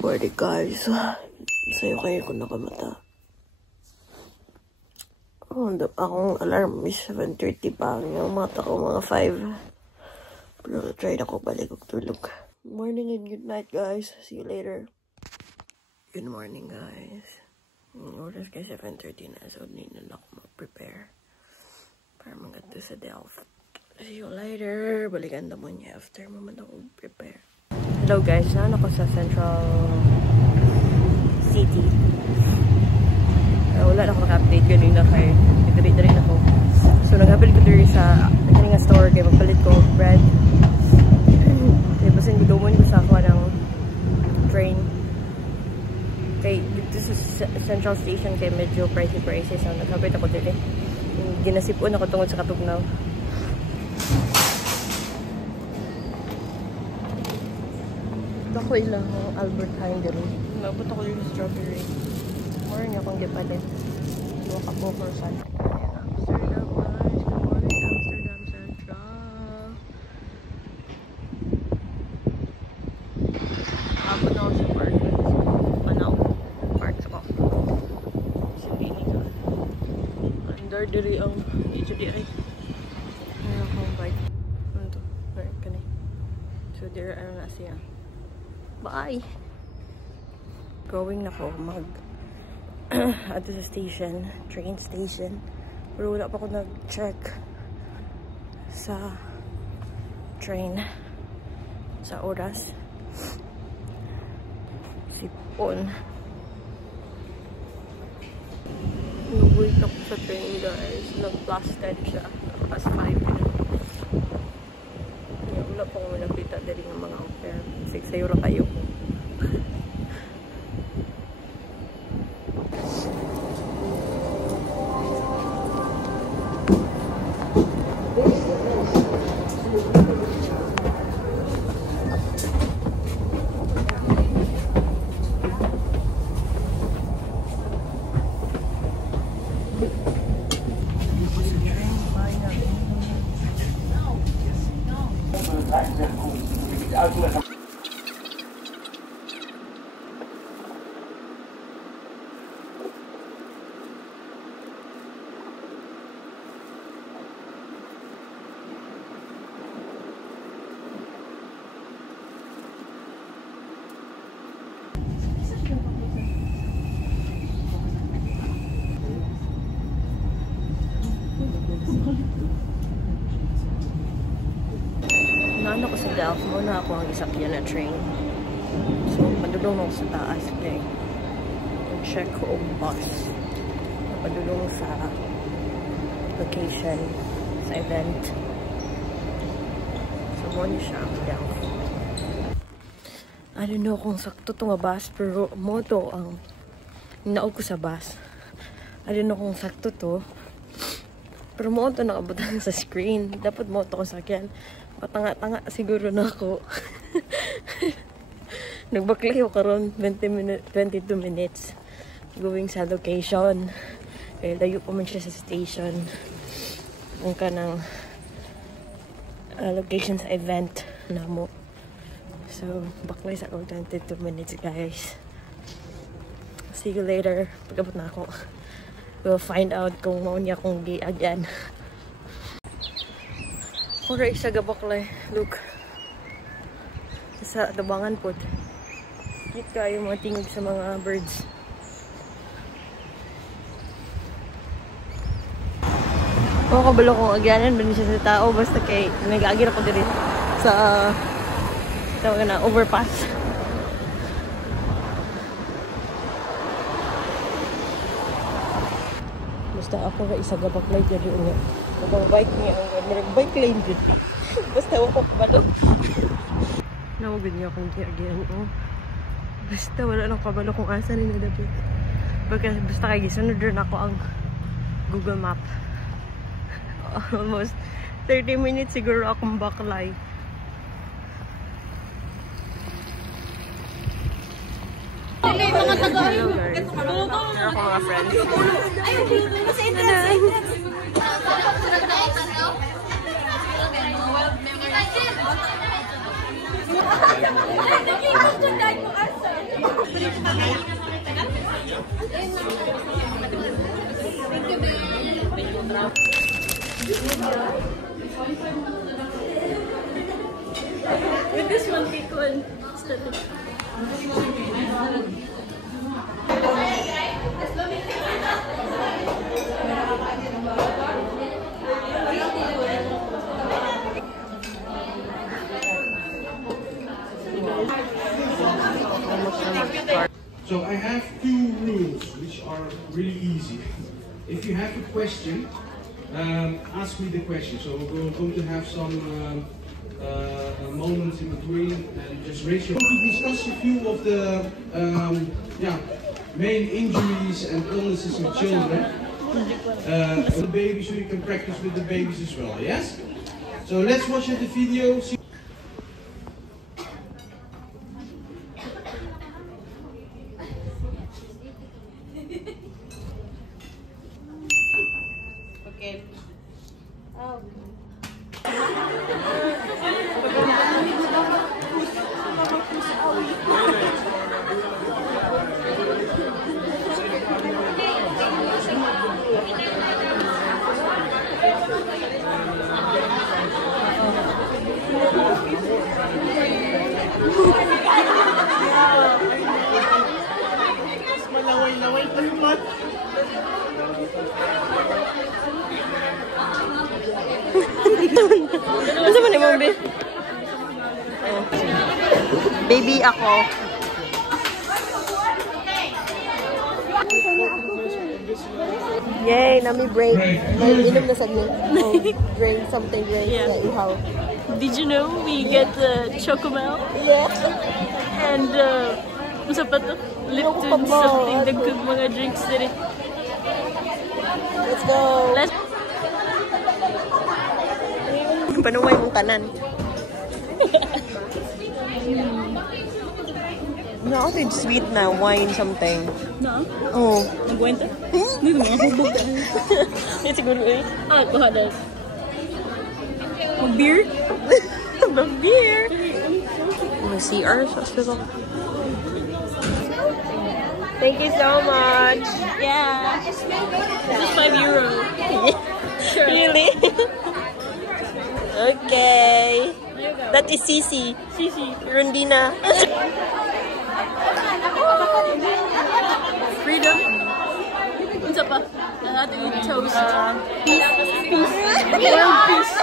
Morning guys. Sa'yo kayo kung nakamata. Akong alarm is 7:30 pa. Yung mata ko mga 5. Pero try na ko balik og tulog. Morning and good night guys. See you later. Good morning guys. Oras kay 7:30 na. So need na ako mag-prepare para mag-ato sa Delft. See you later. Balikan naman niya after mo man ako prepare. Hello guys, naan ako sa Central City. Wala na ako naka-update kanina kay nag-update na rin ako. So nag-update ko dito sa kaninga store kaya magpalit ko bread. Kaya basin gudumon ko sa ako ng train. Kay dito sa Central Station kay medyo pricey. So nag-update ako dito. Ginasipon ako tungod sa Katugnaw. Ako ilang Albert Heijn dito. Nabot ako dito sa strawberry. More nga akong gipalit. Iwa ka po for sun. Amsterdam guys. Good morning Amsterdam Central. Abot na ako sa park. Manaw. Park ako. Sibili ka. Under diri ang HDI. Ano akong bike. Ano to? Park ka na. So there ano na siya. Bye! Going na po ato sa station, train station. Pero wala pa ako nag-check sa train sa oras. Sipon. Nag-wait ako sa train guys. Nag-plus 10 siya. Plus 5 din. Wala pa akong nakita dali ng mga offer. 6 euro kayo. Naan ako sa Delft, muna ako ang isakyan na train. So, padulong ako sa taas kay check ko ang bus. Padulong sa location, sa event. So, muna siya ang Delft. I don't know kung sakto ito nga bus, pero moto ang naog ko sa bus. I don't know kung sakto to. Pero moto nakabutan sa screen. Dapat moto ko sakyan. Patanga-tanga siguro na ako. Nagbaklayo karon 22 minutes going sa location. Eh, layo pa man siya sa station. Ang kanang location sa event na mo. So, baklay sa ako 22 minutes guys. See you later. Pagkabot na ako. We'll find out kung maunya akong giagyan. Alright, sa gabaklay. Look. Sa tabangan po. Cute kayo mga tingog sa mga birds. Oo, kabalo kong agyanan. Bani siya sa tao. Basta kay nag-agir ako dito sa tawag na overpass. Basta ako na isa gabaklay dito nga. Nag-bike niya. Nag-bike lane dito. Basta ako kabalo. Nawagod niya akong again. Oh. Basta wala nang kabalo kung asa rin na dapat. Basta kay gisunod rin ako ang Google Map. Almost 30 minutes siguro akong baklay. Hello guys. Meron ako mga friends. Ay, With this one, pick one. So I have two rules which are really easy. If you have a question, ask me the question. So we're going to have some moments in between and just raise your hand. To discuss a few of the main injuries and illnesses in children. The babies, so you can practice with the babies as well, yes? So let's watch the video. Okay. Malaway-laway pa naman. Ano naman yung baby? Baby ako. Yay, nami break. Inom na saglit. Oh, drink something, drink. Yeah, ihaw. Did you know we get Chocomel? Yeah. And sa pa to? Lipton something. Dagkag mga drinks diri. Let's go. Let's Panuway mong tanan. No, it's sweet na wine something. No? Oh. Nagwenta? Dito mga hubog. It's siguro eh. Ah, kuha dahil. Mag-beer? Mag-beer! Mag-CR sa hospital. Thank you so much. Yeah. This is €5. Sure. Really? Okay. That is Cici. Cici. Rondina. Freedom. Unsa pa? Ating toast. Peace. Peace. World peace.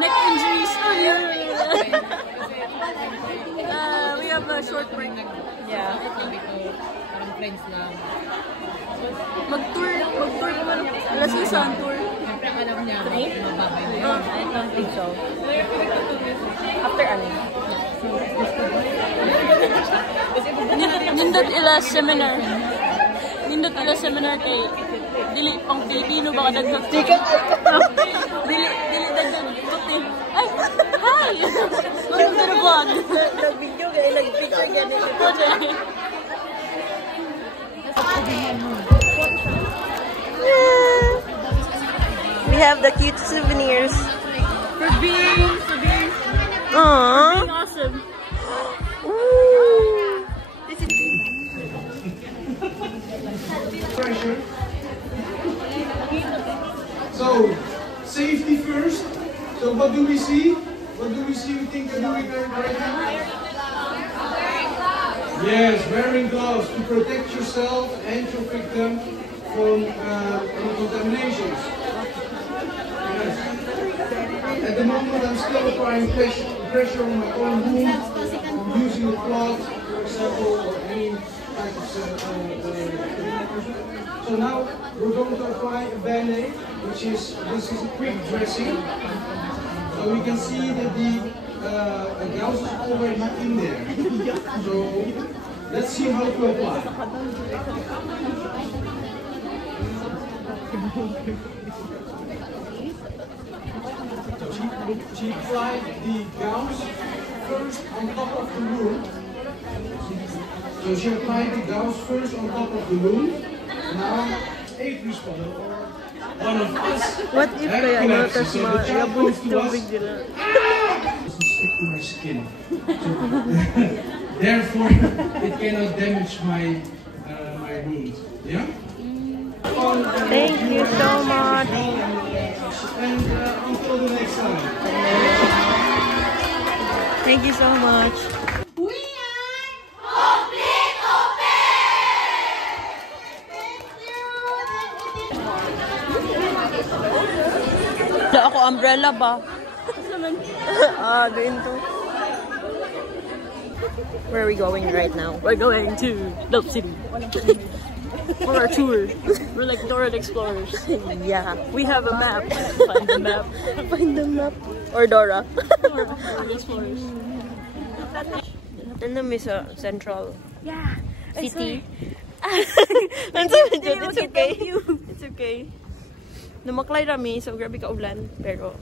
Neck injuries. We have a short break. Yeah. Mag-tour naman. Alas isang tour. Three? I don't think so. After ano? Nindot ila seminar. Nindot ila seminar kay dili pang Pilipino baka dagdag. Dili dagdag puti. Ay, hi. Welcome to the vlog. Nag-video kaya nag-picture ganito. We have the cute souvenirs. For being Aww. awesome. Ooh. This is Pressure. So, safety first. So what do we see? What do we see? We think they're doing right now? Yes, wearing gloves to protect yourself and your victim from contaminations. Yes. At the moment, I'm still applying pressure on my own wound. I'm using a cloth, for example, or any type of. So now we're going to apply a Band-Aid, which is this is a quick dressing. So we can see that the gauze is already in there. So let's see how to apply. She applied the gauze first on top of the wound. So she applied the gauze first on top of the wound. Now, 8 responded, or one of us. What if kaya ano, tas Doesn't tubig nila? stick to my skin. Therefore, it cannot damage my my wound. Yeah. Thank you so much. And until the next time. Thank you so much. Wala ako umbrella ba? Doon to. Where are we going right now? We're going to Delft City for our tour. We're like Dora the Explorers. Yeah. We have a map. Find the map. Find the map. Or Dora. Dora the Explorers. Ano may sa Central Yeah. City? It's okay. It's okay. Namaklay rami, so grabe ka ulan. Pero,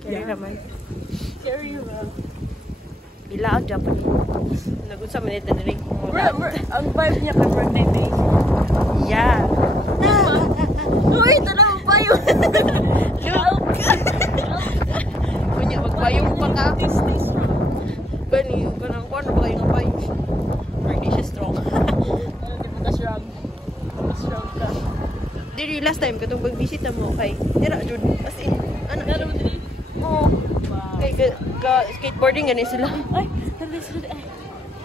carry naman. Carry you well. Ila ang Japan. Nagunsa man ito na rin. Ang vibe niya kay birthday day. Yeah. Uy, talagang payong. Look! Kunya, magpayong pa ka. Gani, ganang ko, ano ba kayo nga payong? Or di siya strong. Nakasrug. Nakasrug ka. Diri, last time, katong pag-visit na mo kay Dira, Jud. As in, ano? Ano mo din? Oo. Kay skateboarding gani sila. Ay, talagang sila. Ay.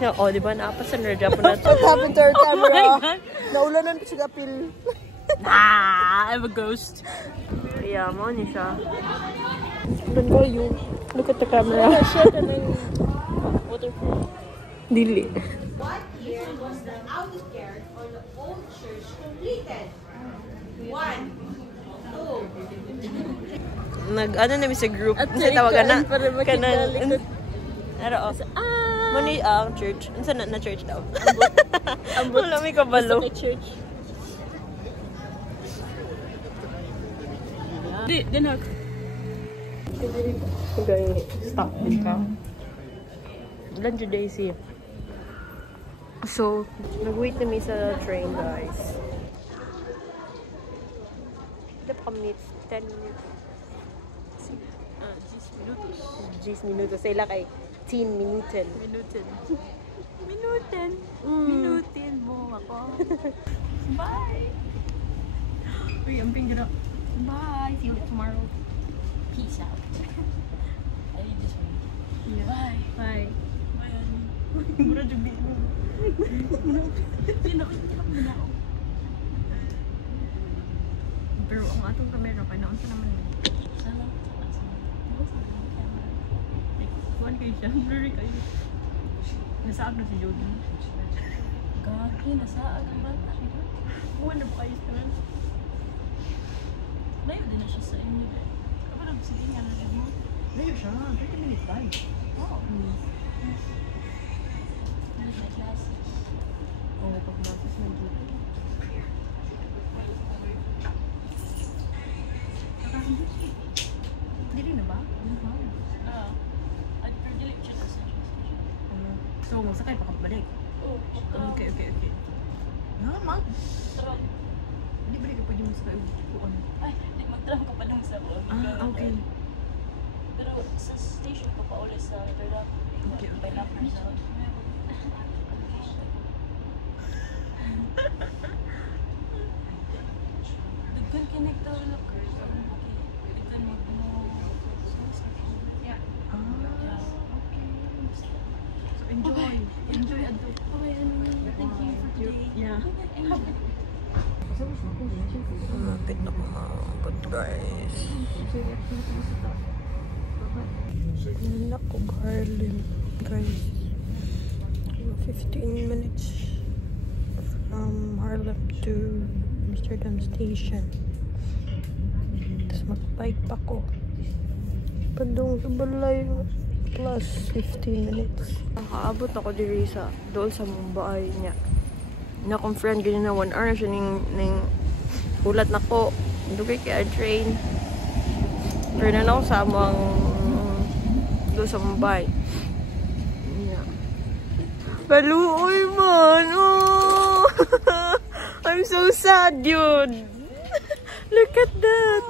Oo, di ba? Naapasan na Japan na to. What happened to our camera? Oh my God. Naulanan ko siya apil. I'm a ghost. Kaya mo ni siya. Don't go you. Look at the camera. Shit, and then waterproof. Dili. What year was the outskirt or the old church completed? 1, 2. Nag-ano namin sa group. At Kasi tawagan na. para makita likod. Ano o? Mani ang church. Ano na church daw? Ambot. Wala may kabalo. Basta may church. Di, dinag. Okay, stop din ka. Lunch Daisy. So, nag-wait na sa train, guys. Ito pa kami 10 minutes. 10 minutos. Sila kay 10 minuten. Minutin mo ako. Bye! Uy, ang pinggiro. Bye! See you tomorrow. Peace out. I need this one. Yeah. Bye! Bye! Bye! Mura jubi mo. Pinakitap mo na ako. Pero ang atong camera, panaon pa naman. Sana. Kuhan kayo siya. Blurry kayo. Nasaag na si Jody. Gagi, nasaag ang bata. Kuhan na pa kayo sa kanan. Layo din na siya sa inyo. Kapag nagsiging nga na mo. Layo siya. 30 minutes tayo. Oo. Nalit na class. Oo, pag napas na dito. Dili na ba? Oo. At per dili siya sa So, magsakay pa kapabalik. Oo. Okay. Nga, ma. Tara. Hindi ba rin ka pwede magsakay? Ay, di mag-drive ka pa lang sa loob. Okay. Pero sa station ka pa ulit sa Riverlock. Okay. By Lappers out. Dagkan kinect daw lockers. Dagkan mag-mo. Yeah. So, enjoy. Enjoy, Ado. Okay, thank you for today. Yeah. Malapit na kumabot, guys. Naku, Harlem, guys. 15 minutes from Harlem to Amsterdam Station. Tapos mag-bike pa ko. Padung sa balay plus 15 minutes. Nakaabot ako diri sa doon sa Mumbai niya. Na akong friend ganyan na 1 hour na siya ning ulat na ko. Dugay kaya train. Pero na ako sa amang doon sa Mumbai. Yeah. Baluoy man! Oh! I'm so sad, yun! Look at that!